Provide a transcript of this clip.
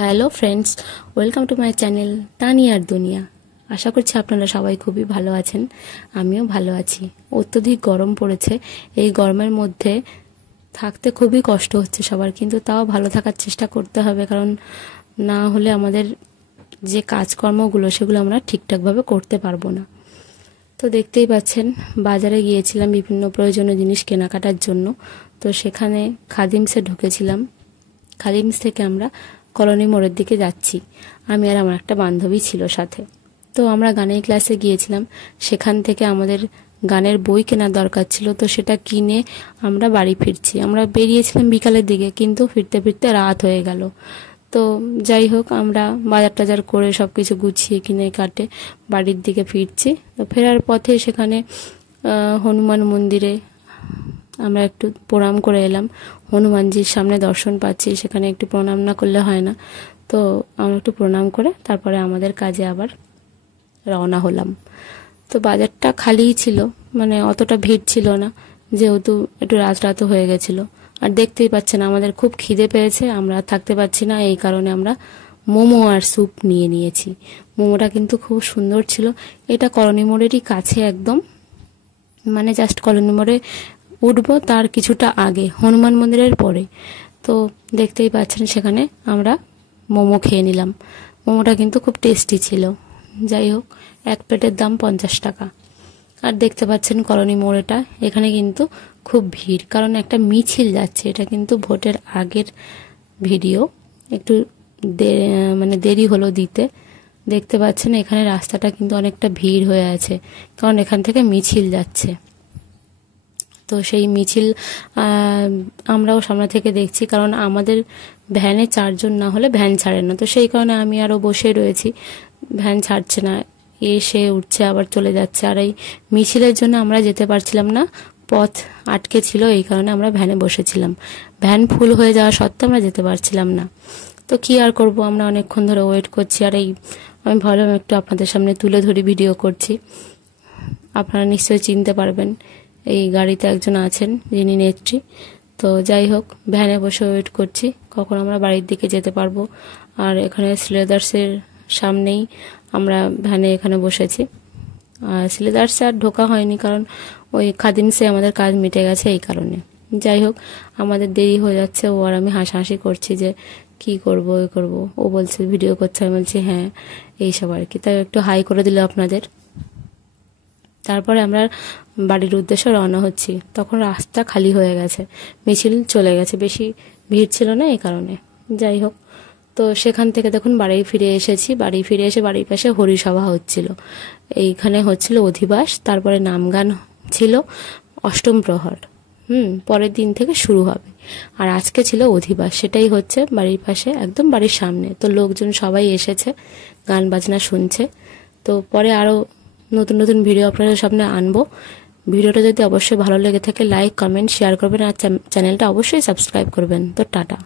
Hello friends, welcome to my channel তানিয়ার দুনিয়া। আশা করছি আপনারা সবাই খুবই ভালো আছেন, আমিও ভালো আছি। অত্যধিক গরম পড়েছে, এই গরমের মধ্যে থাকতে খুবই কষ্ট হচ্ছে সবার, কিন্তু তাও ভালো থাকার চেষ্টা করতে হবে, কারণ না হলে আমাদের যে কাজকর্মগুলো সেগুলো আমরা ঠিকঠাকভাবে করতে পারবো না। তো দেখতেই পাচ্ছেন, বাজারে গিয়েছিলাম বিভিন্ন প্রয়োজনীয় জিনিস কেনাকাটার জন্য। তো সেখানে খাদিমসে ঢুকেছিলাম। খাদিমস থেকে আমরা কলোনি মোড়ের দিকে যাচ্ছি। আমি আর আমার একটা বান্ধবী ছিল সাথে। তো আমরা গানের ক্লাসে গিয়েছিলাম, সেখান থেকে আমাদের গানের বই কেনার দরকার ছিল, তো সেটা কিনে আমরা বাড়ি ফিরছি। আমরা বেরিয়েছিলাম বিকালের দিকে, কিন্তু ফিরতে ফিরতে রাত হয়ে গেল। তো যাই হোক, আমরা বাজার টাজার করে সব কিছু গুছিয়ে কিনে কাটে বাড়ির দিকে ফিরছি। তো ফেরার পথে সেখানে হনুমান মন্দিরে আমরা একটু প্রণাম করে এলাম। হনুমানজির সামনে দর্শন পাচ্ছি, সেখানে একটু প্রণাম না করলে হয় না। তো আমরা একটু প্রণাম করে তারপরে আমাদের কাজে আবার রওনা হলাম। তো বাজারটা খালিই ছিল, মানে অতটা ভিড় ছিল না, যেহেতু একটু রাত রাতও হয়ে গেছিলো। আর দেখতেই পাচ্ছেন আমাদের খুব খিদে পেয়েছে, আমরা থাকতে পারছি না, এই কারণে আমরা মোমো আর স্যুপ নিয়ে নিয়েছি। মোমোটা কিন্তু খুব সুন্দর ছিল। এটা কলোনি মোড়েরই কাছে একদম, মানে জাস্ট কলোনি মোড়ে উঠবো তার কিছুটা আগে, হনুমান মন্দিরের পরে। তো দেখতেই পাচ্ছেন সেখানে আমরা মোমো খেয়ে নিলাম। মোমোটা কিন্তু খুব টেস্টি ছিল। যাই হোক, এক প্লেটের দাম 50 টাকা। আর দেখতে পাচ্ছেন কলোনি মোড়েটা, এখানে কিন্তু খুব ভিড়, কারণ একটা মিছিল যাচ্ছে। এটা কিন্তু ভোটের আগের ভিডিও, একটু মানে দেরি হলো দিতে। দেখতে পাচ্ছেন এখানে রাস্তাটা কিন্তু অনেকটা ভিড় হয়ে আছে, কারণ এখান থেকে মিছিল যাচ্ছে। তো সেই মিছিল আমরাও সামনে থেকে দেখছি, কারণ আমাদের ভ্যানে 4 জন না হলে ভ্যান ছাড়ে না। তো সেই কারণে আমি আরও বসে রয়েছি, ভ্যান ছাড়ছে না, এসে উঠছে আবার চলে যাচ্ছে। আর এই মিছিলের জন্য আমরা যেতে পারছিলাম না, পথ আটকে ছিল, এই কারণে আমরা ভ্যানে বসেছিলাম। ভ্যান ফুল হয়ে যাওয়া সত্ত্বেও আমরা যেতে পারছিলাম না। তো কি আর করব, আমরা অনেকক্ষণ ধরে ওয়েট করছি। আর এই আমি ভাবলাম একটু আপনাদের সামনে তুলে ধরি, ভিডিও করছি। আপনারা নিশ্চয়ই চিনতে পারবেন, এই গাড়িতে একজন আছেন যিনি নেত্রী। তো যাই হোক, ভ্যানে বসে ওয়েট করছি কখন আমরা বাড়ির দিকে যেতে পারবো। আর এখানে সিলেদার্সের সামনেই আমরা ভ্যানে এখানে বসেছি। আর সিলেদার্সে আর ঢোকা হয়নি, কারণ ওই খাদিমসে আমাদের কাজ মিটে গেছে, এই কারণে। যাই হোক, আমাদের দেরি হয়ে যাচ্ছে। ও আর আমি হাসাহাসি করছি যে কি করব, এ করব। ও বলছে ভিডিও করছে, আমি বলছি হ্যাঁ, এইসব আর কি। তাই একটু হাই করে দিল আপনাদের। তারপরে আমরা বাড়ির উদ্দেশ্যে রওনা হচ্ছি। তখন রাস্তা খালি হয়ে গেছে, মিছিল চলে গেছে, বেশি ভিড় ছিল না, এই কারণে। যাই হোক, তো সেখান থেকে দেখুন বাড়ি ফিরে এসেছি। বাড়ি ফিরে এসে বাড়ির পাশে হরিসভা হচ্ছিল, এইখানে হচ্ছিল অধিবাস। তারপরে নামগান ছিল, অষ্টম প্রহর। পরের দিন থেকে শুরু হবে। আর আজকে ছিল অধিবাস, সেটাই হচ্ছে বাড়ির পাশে, একদম বাড়ির সামনে। তো লোকজন সবাই এসেছে, গান বাজনা শুনছে। তো পরে আরও নতুন নতুন ভিডিও আপনাদের সামনে আনবো। ভিডিওটা যদি অবশ্যই ভালো লেগে থাকে, লাইক কমেন্ট শেয়ার করবেন, আর চ্যানেলটা অবশ্যই সাবস্ক্রাইব করবেন। তো টাটা।